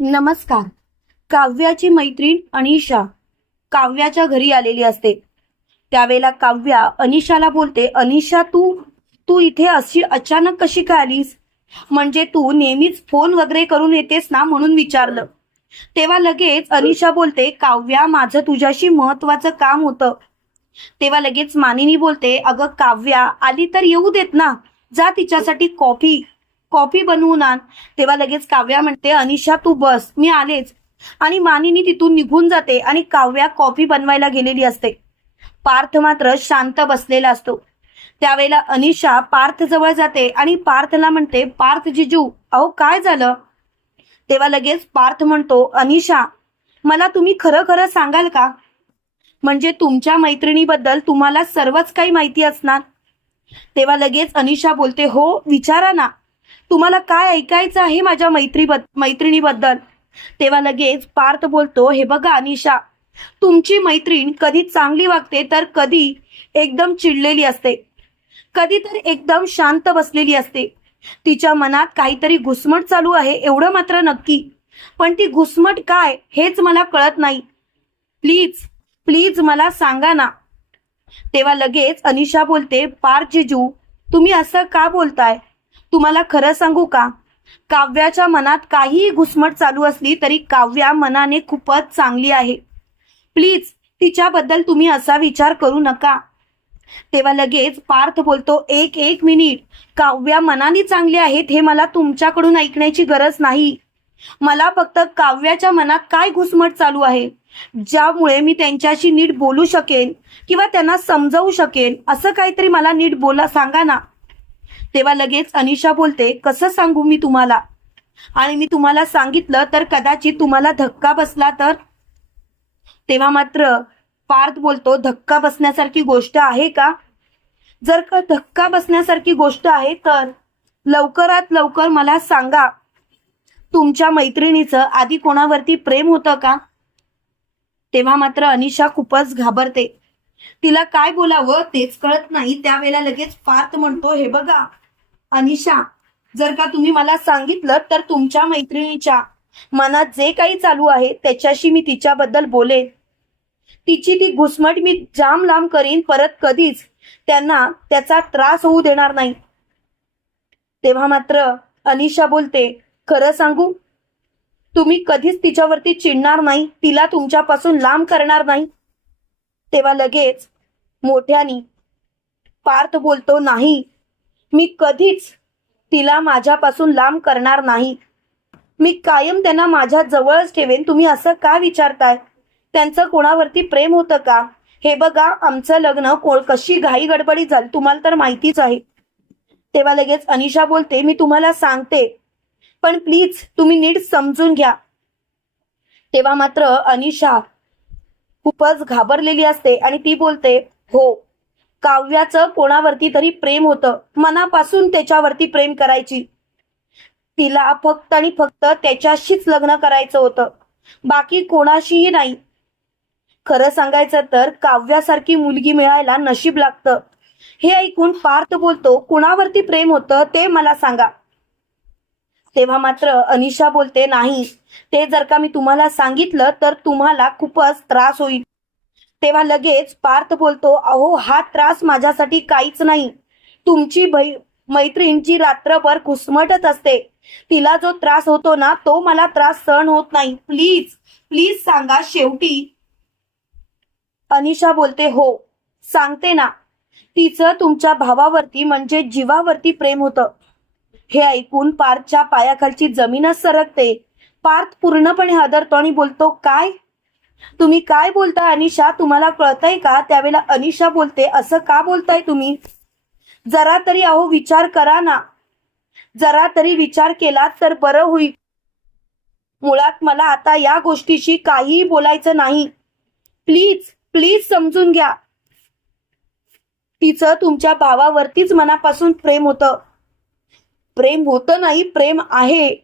नमस्कार. काव्याची मैत्रीण अनिशा काव्याच्या घरी आलेली असते. त्यावेळेला काव्या अनिशाला बोलते, अनिशा तू तू इथे अशी अचानक कशी काय आलीस? म्हणजे तू नेहमीच फोन वगैरे करून येतेस ना म्हणून विचारलं. तेव्हा लगेच अनिशा बोलते, काव्या माझं तुझ्याशी महत्वाचं काम होतं. तेव्हा लगेच मानिनी बोलते, अगं काव्या आली तर येऊ देत ना, जा तिच्यासाठी कॉफी कॉफी बनवून आण. तेव्हा लगेच काव्या म्हणते, अनिशा तू बस, मी आलेच. आणि मानिनी तिथून निघून जाते आणि काव्या कॉफी बनवायला गेलेली असते. पार्थ मात्र शांत बसलेला असतो. त्यावेळेला अनिशा पार्थ जवळ जाते आणि पार्थला म्हणते, पार्थ जिजू अहो काय झालं? तेव्हा लगेच पार्थ म्हणतो, अनिशा मला तुम्ही खरं खरं सांगाल का? म्हणजे तुमच्या मैत्रिणीबद्दल तुम्हाला सर्वच काही माहिती असणार. तेव्हा लगेच अनिशा बोलते, हो विचारा ना, तुम्हाला काय ऐकायचं आहे माझ्या मैत्रिणीबद्दल? तेव्हा लगेच पार्थ बोलतो, हे बघा अनिशा, तुमची मैत्रीण कधी चांगली वागते तर कधी एकदम चिडलेली असते, कधी तर एकदम शांत बसलेली असते. तिच्या मनात काहीतरी घुसमट चालू आहे एवढं मात्र नक्की, पण ती घुसमट काय हेच मला कळत नाही. प्लीज प्लीज मला सांगा ना. तेव्हा लगेच अनिशा बोलते, पार्थ जिजू तुम्ही असं का बोलताय? तुम्हाला खरं सांगू का, काव्याच्या मनात काहीही घुसमट चालू असली तरी काव्या मनाने खूपच चांगली आहे. प्लीज तिच्याबद्दल तुम्ही असा विचार करू नका. तेव्हा लगेच पार्थ बोलतो, एक एक मिनिट, काव्या मनाने चांगली आहेत हे मला तुमच्याकडून ऐकण्याची गरज नाही. मला फक्त काव्याच्या मनात काय घुसमट चालू आहे ज्यामुळे मी त्यांच्याशी नीट बोलू शकेन किंवा त्यांना समजावू शकेन, असं काहीतरी मला नीट बोला, सांगा ना. तेव्हा लगेच अनिशा बोलते, कसं सांगू मी तुम्हाला? आणि मी तुम्हाला सांगितलं तर कदाचित तुम्हाला धक्का बसला तर? तेव्हा मात्र पार्थ बोलतो, धक्का बसण्यासारखी गोष्ट आहे का? जर का धक्का बसण्यासारखी गोष्ट आहे तर लवकरात लवकर मला सांगा, तुमच्या मैत्रिणीचं आधी कोणावरती प्रेम होतं का? तेव्हा मात्र अनिशा खूपच घाबरते. तिला काय बोलावं तेच कळत नाही. त्यावेळेला लगेच पार्थ म्हणतो, हे बघा अनिशा, जर का तुम्ही मला सांगितलं तर तुमच्या मैत्रिणीच्या मनात जे काही चालू आहे त्याच्याशी मी तिच्याबद्दल बोलेन. तिची ती घुसमट मी जाम लांब करीन, परत कधीच त्यांना त्याचा त्रास होऊ देणार नाही. तेव्हा मात्र अनिशा बोलते, खरं सांगू, तुम्ही कधीच तिच्यावरती चिडणार नाही, तिला तुमच्यापासून लांब करणार नाही. तेव्हा लगेच मोठ्यानी पार्थ बोलतो, नाही, मी कधीच तिला माझ्यापासून लांब करणार नाही. मी कायम त्यांना माझ्या जवळच ठेवेन. तुम्ही असं का विचारताय? त्यांचं कोणावरती प्रेम होतं का? हे बघा, आमचं लग्न कशी घाई गडबडीत झालं तुम्हाला तर माहितीच आहे. तेव्हा लगेच अनिशा बोलते, मी तुम्हाला सांगते, पण प्लीज तुम्ही नीट समजून घ्या. तेव्हा मात्र अनिशा खूपच घाबरलेली असते आणि ती बोलते, हो, काव्याचं कोणावरती तरी प्रेम होतं, मनापासून त्याच्यावरती प्रेम करायची. तिला फक्त आणि फक्त त्याच्याशीच लग्न करायचं होतं, बाकी कोणाशीही नाही. खरं सांगायचं तर काव्यासारखी मुलगी मिळायला नशीब लागतं. हे ऐकून पार्थ बोलतो, कुणावरती प्रेम होतं ते मला सांगा. तेव्हा मात्र अनिशा बोलते, नाही, ते जर का मी तुम्हाला सांगितलं तर तुम्हाला खूपच त्रास होईल. तेव्हा लगेच पार्थ बोलतो, अहो हा त्रास माझ्यासाठी काहीच नाही. तुमची मैत्रीण जी रात्रभर घुसमटत असते, तिला जो त्रास होतो ना तो मला त्रास सहन होत नाही. प्लीज प्लीज सांगा. शेवटी अनिशा बोलते, हो सांगते ना, तिचं तुमच्या भावावरती म्हणजे जीवावरती प्रेम होतं. हे ऐकून पार्थच्या पायाखालची जमीनच सरकते. पार्थ पूर्णपणे हादरतो आणि बोलतो, काय तुम्ही काय बोलताय अनिशा, तुम्हाला कळतंय का? त्यावेळेला अनिशा बोलते, असं का बोलताय तुम्ही? जरा तरी अहो विचार करा ना, जरा तरी विचार केला तर बरं होईल. मुळात मला आता या गोष्टीशी काहीही बोलायचं नाही. प्लीज प्लीज समजून घ्या. तिचं तुमच्या भावावरतीच मनापासून प्रेम होतं. प्रेम होतं नाही, प्रेम आहे.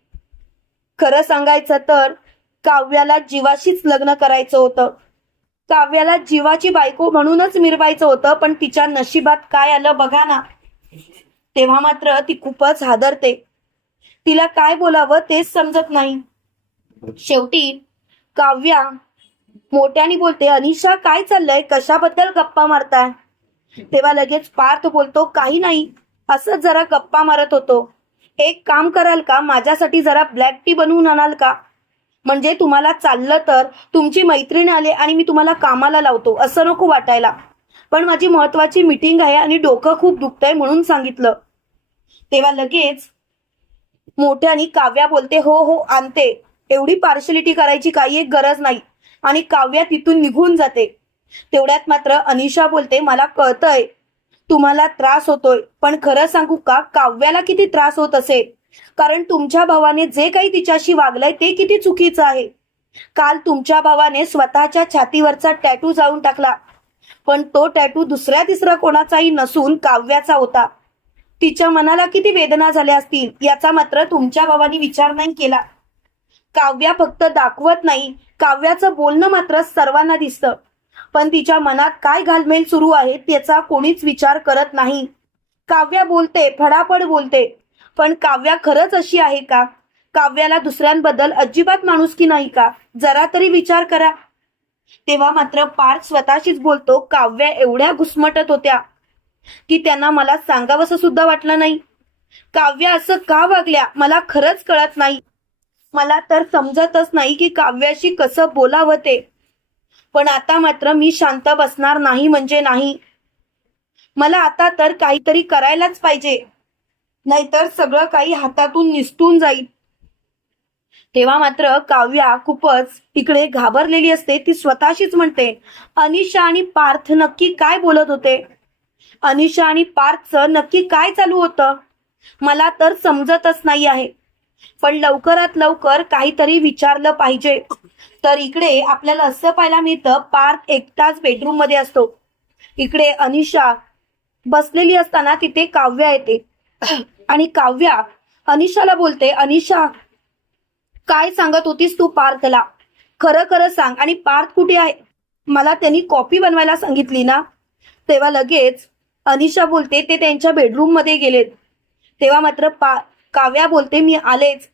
खरं सांगायचं तर काव्याला जीवाशीच लग्न करायचं होतं. काव्याला जीवाची बायको म्हणूनच मिरवायचं होतं, पण तिच्या नशिबात काय आलं बघा ना. तेव्हा मात्र ती खूपच हादरते. तिला काय बोलावं तेच समजत नाही. शेवटी काव्या मोठ्याने बोलते, अनिशा काय चाललंय, कशाबद्दल गप्पा मारताय? तेव्हा लगेच पार्थ बोलतो, काही नाही, असंच जरा गप्पा मारत होतो. एक काम कराल का, माझ्यासाठी जरा ब्लॅक टी बनवून आणाल का? म्हणजे तुम्हाला चाललं तर तुमची मैत्रीण आले आणि मी तुम्हाला कामाला लावतो असं नको वाटायला. पण माझी महत्वाची मीटिंग आहे आणि डोकं खूप दुखतंय म्हणून सांगितलं. तेव्हा लगेच मोठ्याने काव्या बोलते, हो हो आणते. एवढी पार्शलिटी करायची काही एक गरज नाही. आणि काव्या तिथून निघून जाते. तेवढ्यात मात्र अनिशा बोलते, मला कळतंय तुम्हाला त्रास होतोय, पण खरं सांगू का, काव्याला किती त्रास होत असेल. कारण तुमच्या भावाने जे काही तिच्याशी वागलंय ते किती चुकीचं आहे. काल तुमच्या भावाने स्वतःच्या छातीवरचा टॅटू जाळून टाकला, पण तो टॅटू दुसऱ्या तिसरा कोणाचाही नसून काव्याचा होता. तिच्या मनाला किती वेदना झाल्या असतील याचा मात्र तुमच्या भावाने विचार नाही केला. काव्या फक्त दाखवत नाही, काव्याचं बोलणं मात्र सर्वांना दिसतं, पण तिच्या मनात काय घालमेल सुरू आहे त्याचा कोणीच विचार करत नाही. काव्या बोलते, फडाफड बोलते, पण काव्या खरंच अशी आहे का? काव्याला दुसऱ्यांबद्दल अजिबात माणुसकी नाही का? जरा तरी विचार करा. तेव्हा मात्र पार्थ स्वतःशीच बोलतो, काव्या एवढ्या घुसमटत होत्या की त्यांना मला सांगावंसं सुद्धा वाटलं नाही. काव्या असं का वागल्या मला खरंच कळत नाही. मला तर समजतच नाही की काव्याशी कसं बोलावं ते. पण आता मात्र मी शांत बसणार नाही म्हणजे नाही. मला आता तर काहीतरी करायलाच पाहिजे, नाहीतर सगळं काही हातातून निसटून जाईल. तेव्हा मात्र काव्या खूपच इकडे घाबरलेली असते. ती स्वतःशीच म्हणते, अनिशा आणि पार्थ नक्की काय बोलत होते? अनिशा आणि पार्थचं नक्की काय चालू होतं? मला तर समजतच नाही आहे. पण लवकरात लवकर काहीतरी विचारलं पाहिजे. तर इकडे आपल्याला असं पाहायला मिळतं, पार्थ एकटाच बेडरूम मध्ये असतो. इकडे अनिशा बसलेली असताना तिथे काव्या येते आणि काव्या अनिशाला बोलते, अनिशा काय सांगत होतीस तू पार्थला? खरं खरं सांग, आणि पार्थ कुठे आहे? मला त्यांनी कॉफी बनवायला सांगितली ना? तेव्हा लगेच अनिशा बोलते, ते त्यांच्या बेडरूम मध्ये गेलेत. तेव्हा मात्र काव्या बोलते, मी आलेच.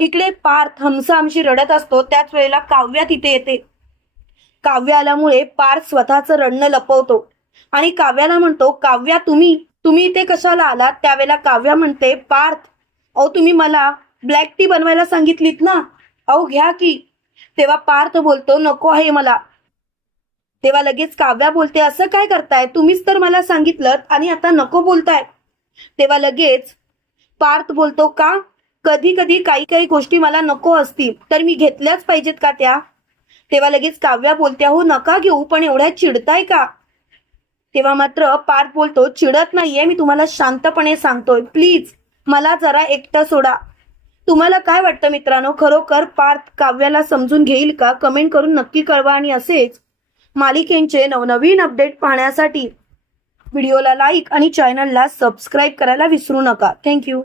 इकडे पार्थ हमसाहमशी रडत असतो. त्याच वेळेला काव्या तिथे येते. काव्या आल्यामुळे पार्थ स्वतःचं रडणं लपवतो आणि काव्याला म्हणतो, काव्या तुम्ही इथे कशाला आलात? त्यावेळेला काव्या म्हणते, पार्थ अहो तुम्ही मला ब्लॅक टी बनवायला सांगितलीत ना, अहो घ्या की. तेव्हा पार्थ बोलतो, नको आहे मला. तेव्हा लगेच काव्या बोलते, असं काय करताय? तुम्हीच तर मला सांगितलं आणि आता नको बोलताय. तेव्हा लगेच पार्थ बोलतो, का? कधी कधी काही गोष्टी मला नको असतील तर मी घेतल्याच पाहिजेत का त्या? तेव्हा लगेच काव्या बोलते, हो नका घेऊ, पण एवढ्या चिडताय का? तेव्हा मात्र पार्थ बोलतो, चिडत नाहीये, मी तुम्हाला शांतपणे सांगतोय, प्लीज मला जरा एकटं सोडा. तुम्हाला काय वाटतं मित्रांनो, खरोखर पार्थ काव्याला समजून घेईल का? कमेंट करून नक्की कळवा. आणि असेच मालिकेंचे नवनवीन अपडेट पाहण्यासाठी व्हिडिओला लाईक आणि चॅनलला सबस्क्राईब करायला विसरू नका. थँक्यू.